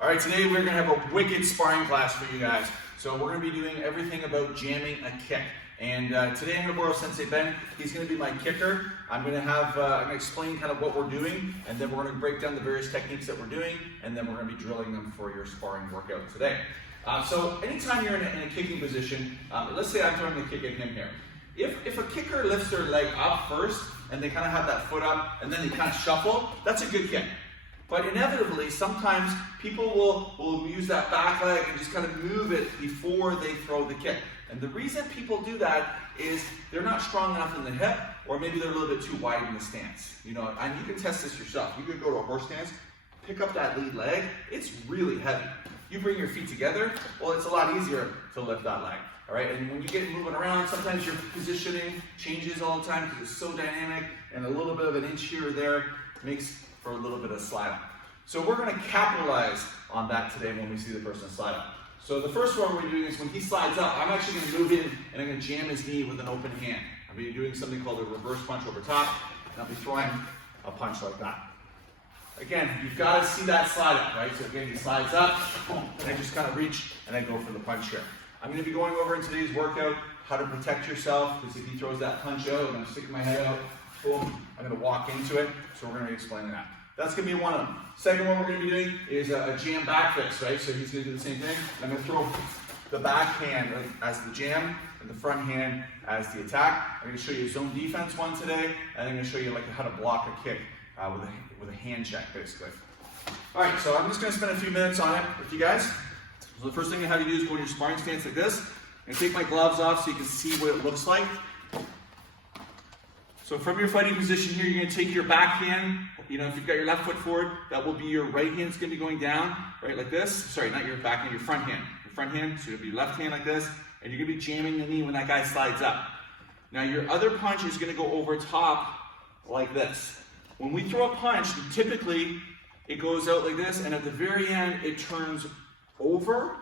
All right, today we're gonna have a wicked sparring class for you guys. So we're gonna be doing everything about jamming a kick. And today I'm gonna borrow Sensei Ben. He's gonna be my kicker. I'm gonna explain kind of what we're doing, and then we're gonna break down the various techniques that we're doing, and then we're gonna be drilling them for your sparring workout today. So anytime you're in a kicking position, let's say I'm throwing the kick at him here. If a kicker lifts their leg up first, and they kind of have that foot up, and then they kind of shuffle, that's a good kick. But inevitably, sometimes people will use that back leg and just kind of move it before they throw the kick. And the reason people do that is they're not strong enough in the hip, or maybe they're a little bit too wide in the stance. You know, and you can test this yourself. You could go to a horse stance, pick up that lead leg, it's really heavy. You bring your feet together, well, it's a lot easier to lift that leg. All right, and when you get moving around, sometimes your positioning changes all the time because it's so dynamic, and a little bit of an inch here or there makes for a little bit of slide up. So we're going to capitalize on that today when we see the person slide up. So the first one we're doing is when he slides up, I'm actually going to move in and I'm going to jam his knee with an open hand. I'll be doing something called a reverse punch over top, and I'll be throwing a punch like that. Again, you've got to see that slide up, right? So again, he slides up, boom, and I just kind of reach and I go for the punch here. I'm going to be going over in today's workout how to protect yourself, because if he throws that punch out and I'm sticking my head out, boom, I'm going to walk into it. So we're going to be explaining that. That's going to be one of them. Second one we're going to be doing is a jam back fist, right? So he's going to do the same thing. I'm going to throw the back hand as the jam and the front hand as the attack. I'm going to show you a zone defense one today, and I'm going to show you like how to block a kick with a hand check, basically. All right, so I'm just going to spend a few minutes on it with you guys. So the first thing I have you do is go in your sparring stance like this. I'm going to take my gloves off so you can see what it looks like. So from your fighting position here, you're going to take your back hand. You know, if you've got your left foot forward, that will be your right hand's going to be going down, right, like this. Sorry, not your back hand, your front hand. Your front hand, so it'll be your left hand like this, and you're going to be jamming the knee when that guy slides up. Now your other punch is going to go over top like this. When we throw a punch, typically it goes out like this, and at the very end, it turns over.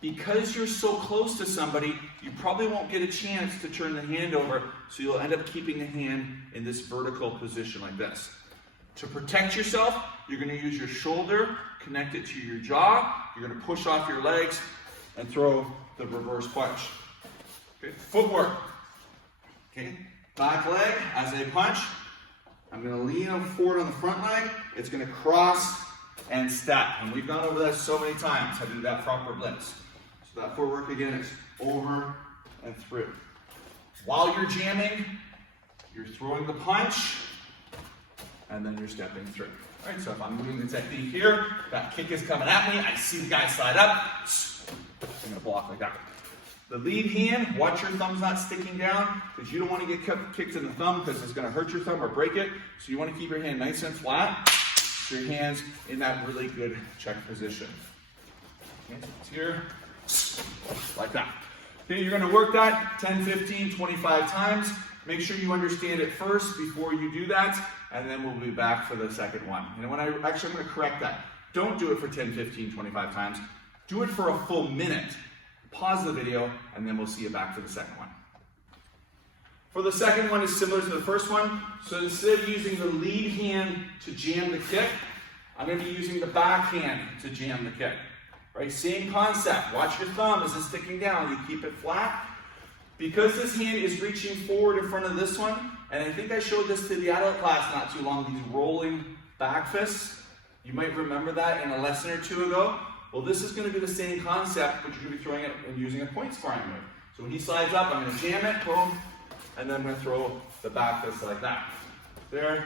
Because you're so close to somebody, you probably won't get a chance to turn the hand over, so you'll end up keeping the hand in this vertical position like this. To protect yourself, you're going to use your shoulder, connect it to your jaw, you're going to push off your legs, and throw the reverse punch. Okay. Footwork. Okay. Back leg as I punch. I'm going to lean forward on the front leg. It's going to cross and step. And we've gone over that so many times, how to do that proper blitz. So that footwork again is over and through. While you're jamming, you're throwing the punch, and then you're stepping through. All right, so if I'm moving the technique here, that kick is coming at me, I see the guy slide up, I'm gonna block like that. The lead hand, watch your thumb's not sticking down, because you don't want to get kicked in the thumb because it's gonna hurt your thumb or break it. So you want to keep your hand nice and flat, your hands in that really good check position. Okay, it's here, like that. Okay, you're gonna work that 10, 15, 25 times. Make sure you understand it first before you do that, and then we'll be back for the second one. And when I'm gonna correct that. Don't do it for 10, 15, 25 times. Do it for a full minute. Pause the video, and then we'll see you back for the second one. For the second one, is similar to the first one. So instead of using the lead hand to jam the kick, I'm going to be using the back hand to jam the kick. Right? Same concept. Watch your thumb. Is it sticking down? You keep it flat. Because this hand is reaching forward in front of this one, and I think I showed this to the adult class not too long, these rolling back fists. You might remember that in a lesson or two ago. Well, this is going to be the same concept, but you're going to be throwing it and using a point sparring move. So when he slides up, I'm going to jam it, boom, and then I'm going to throw the back fist like that. There,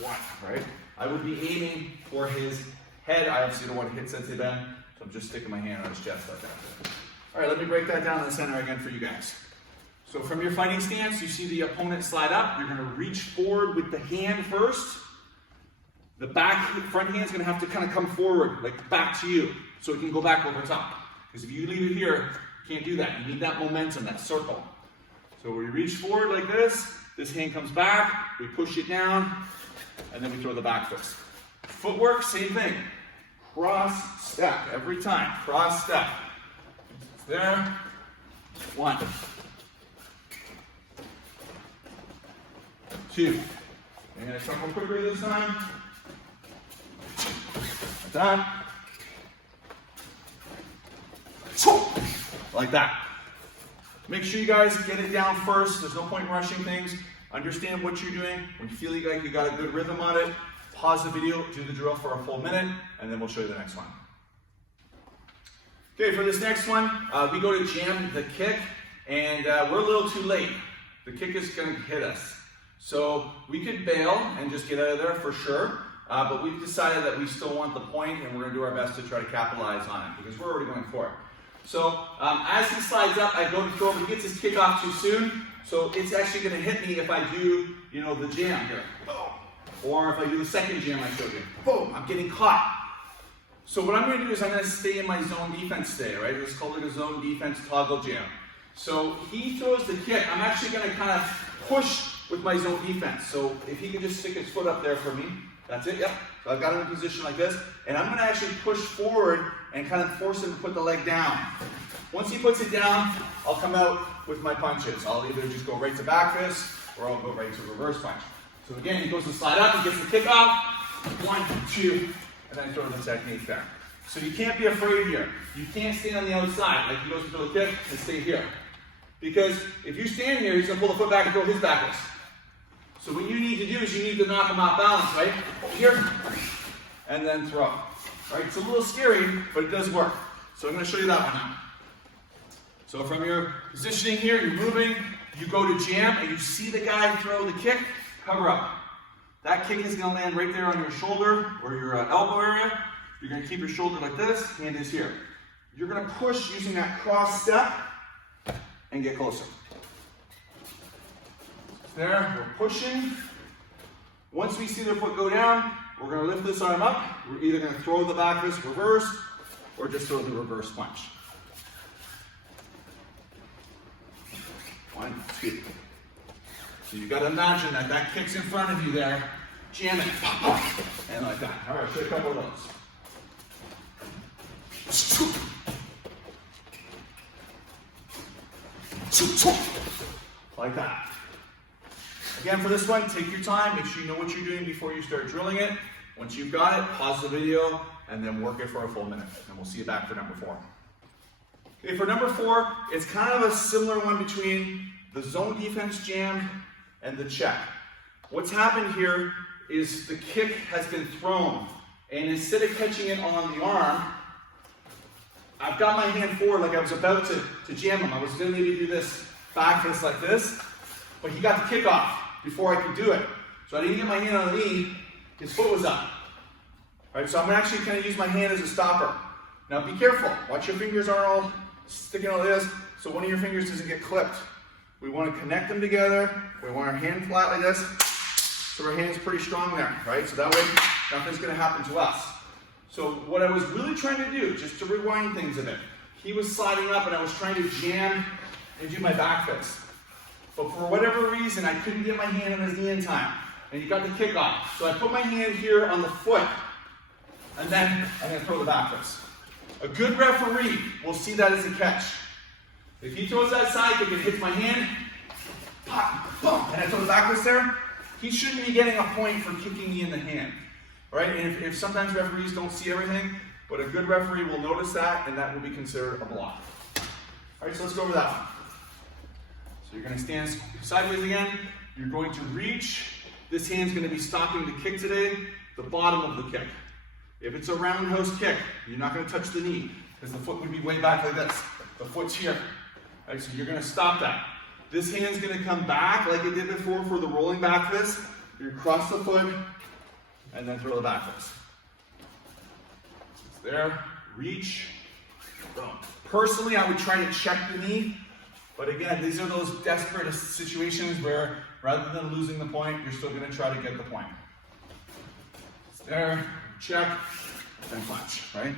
one, right? I would be aiming for his head. I obviously don't want to hit Sensei Ben, so I'm just sticking my hand on his chest like that. All right, let me break that down in the center again for you guys. So from your fighting stance, you see the opponent slide up. You're going to reach forward with the hand first. The front hand's going to have to kind of come forward, like back to you, so it can go back over top. Because if you leave it here, you can't do that. You need that momentum, that circle. So we reach forward like this hand comes back, we push it down, and then we throw the back fist. Footwork, same thing. Cross, step, every time. Cross, step. There, one. Two. I'm going to come more quickly this time. Like that. Like that. Make sure you guys get it down first. There's no point in rushing things. Understand what you're doing. When you feel like you got a good rhythm on it, pause the video, do the drill for a full minute, and then we'll show you the next one. Okay, for this next one, we go to jam the kick, and we're a little too late. The kick is going to hit us. So we could bail and just get out of there for sure, but we've decided that we still want the point, and we're going to do our best to try to capitalize on it, because we're already going for it. So as he slides up, I go to throw, but he gets his kick off too soon, so it's actually going to hit me if I do, the jam here. Or if I do the second jam I showed you. Boom, I'm getting caught. So what I'm going to do is I'm going to stay in my zone defense today, right? It's called like a zone defense toggle jam. So he throws the kick. I'm actually going to kind of push with my zone defense. So if he can just stick his foot up there for me, that's it, yep. So I've got him in a position like this, and I'm going to actually push forward and kind of force him to put the leg down. Once he puts it down, I'll come out with my punches. I'll either just go right to back fist, or I'll go right to reverse punch. So again, he goes to slide up, he gets the kick off, 1, 2, and then throw the technique there. So you can't be afraid here. You can't stand on the outside, like he goes to throw the kick and stay here. Because if you stand here, he's going to pull the foot back and throw his backwards. So what you need to do is you need to knock him off balance, right? Here, and then throw. Right? It's a little scary, but it does work. So I'm going to show you that one now. So from your positioning here, you're moving, you go to jam, and you see the guy throw the kick, cover up. That kick is going to land right there on your shoulder or your elbow area. You're going to keep your shoulder like this, hand is here. You're going to push using that cross step and get closer. There, we're pushing. Once we see their foot go down, we're going to lift this arm up. We're either going to throw the back fist reverse or just throw the reverse punch. 1, 2. So you've got to imagine that that kick's in front of you there. Jam it. And like that. All right, show a couple of those. Like that. Again, for this one, take your time. Make sure you know what you're doing before you start drilling it. Once you've got it, pause the video and then work it for a full minute. And we'll see you back for number 4. Okay, for number 4, it's kind of a similar one between the zone defense jam and the check. What's happened here is the kick has been thrown, and instead of catching it on the arm, I've got my hand forward like I was about to jam him. I was going to maybe do this back fist like this, but he got the kick off before I could do it. So I didn't get my hand on the knee, his foot was up. All right, so I'm going to actually kind of use my hand as a stopper. Now be careful, watch your fingers aren't all sticking out like this, so one of your fingers doesn't get clipped. We want to connect them together, we want our hand flat like this, so our hand's pretty strong there, right? So that way, nothing's going to happen to us. So what I was really trying to do, just to rewind things a bit, he was sliding up and I was trying to jam and do my back fist. But for whatever reason, I couldn't get my hand on his knee in time. And he got the kick off. So I put my hand here on the foot, and then I'm going to throw the back fist. A good referee will see that as a catch. If he throws that side kick and hits my hand, pop, boom, and I throw the back fist there, he shouldn't be getting a point for kicking me in the hand. Right? And if sometimes referees don't see everything, but a good referee will notice that, and that will be considered a block. All right, so let's go over that one. So you're going to stand sideways again. You're going to reach. This hand's going to be stopping the kick today, the bottom of the kick. If it's a roundhouse kick, you're not going to touch the knee, because the foot would be way back like this. The foot's here. All right, so you're going to stop that. This hand's going to come back like it did before for the rolling back fist. You cross the foot, and then throw the back fist. It's there, reach, boom. Personally, I would try to check the knee, but again, these are those desperate situations where rather than losing the point, you're still going to try to get the point. It's there, check, then punch, right?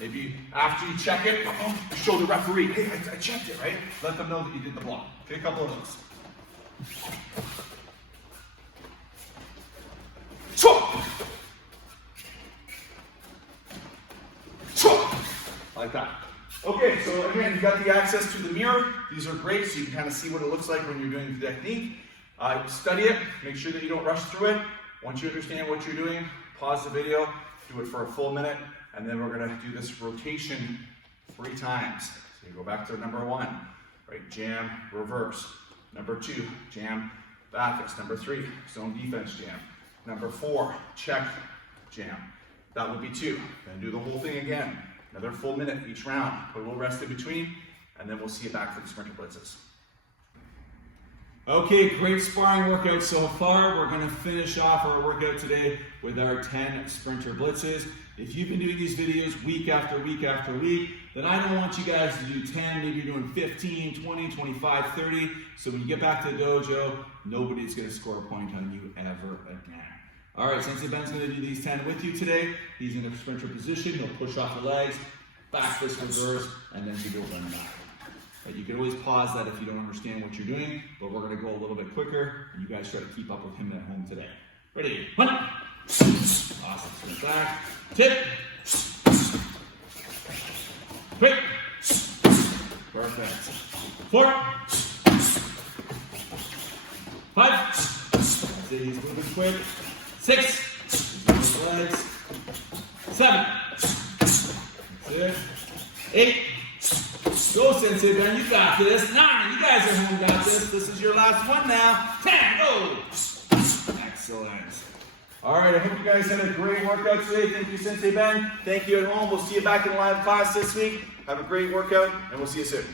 Maybe after you check it, you show the referee, hey, I checked it, right? Let them know that you did the block. Okay, a couple of those. Like that. Okay, so again, you've got the access to the mirror. These are great, so you can kind of see what it looks like when you're doing the technique. Study it, make sure that you don't rush through it. Once you understand what you're doing, pause the video, do it for a full minute, and then we're going to do this rotation 3 times. So you go back to number 1, right? Jam, reverse. Number 2, jam, back fist. Number 3, zone defense jam. Number 4, check, jam. That would be 2. Then do the whole thing again. Another full minute each round. Put a little rest in between, and then we'll see you back for the sprinter blitzes. Okay, great sparring workout so far. We're going to finish off our workout today with our 10 sprinter blitzes. If you've been doing these videos week after week after week, then I don't want you guys to do 10, maybe you're doing 15, 20, 25, 30. So when you get back to the dojo, nobody's going to score a point on you ever again. All right, Sensei Ben's going to do these 10 with you today. He's in a sprinter position. He'll push off the legs, back fist reverse, and then you go run back. But you can always pause that if you don't understand what you're doing, but we're going to go a little bit quicker, and you guys try to keep up with him at home today. Ready? 1. Awesome. Sprint back. Tip. Quick. Perfect. 4. 5. That's it. He's moving quick. 6. Move legs. 7. That's it. 8. Go, Sensei Ben, you got this. 9, you guys at home got this. This is your last one now. 10, go. Excellent. All right, I hope you guys had a great workout today. Thank you, Sensei Ben. Thank you at home. We'll see you back in live class this week. Have a great workout, and we'll see you soon.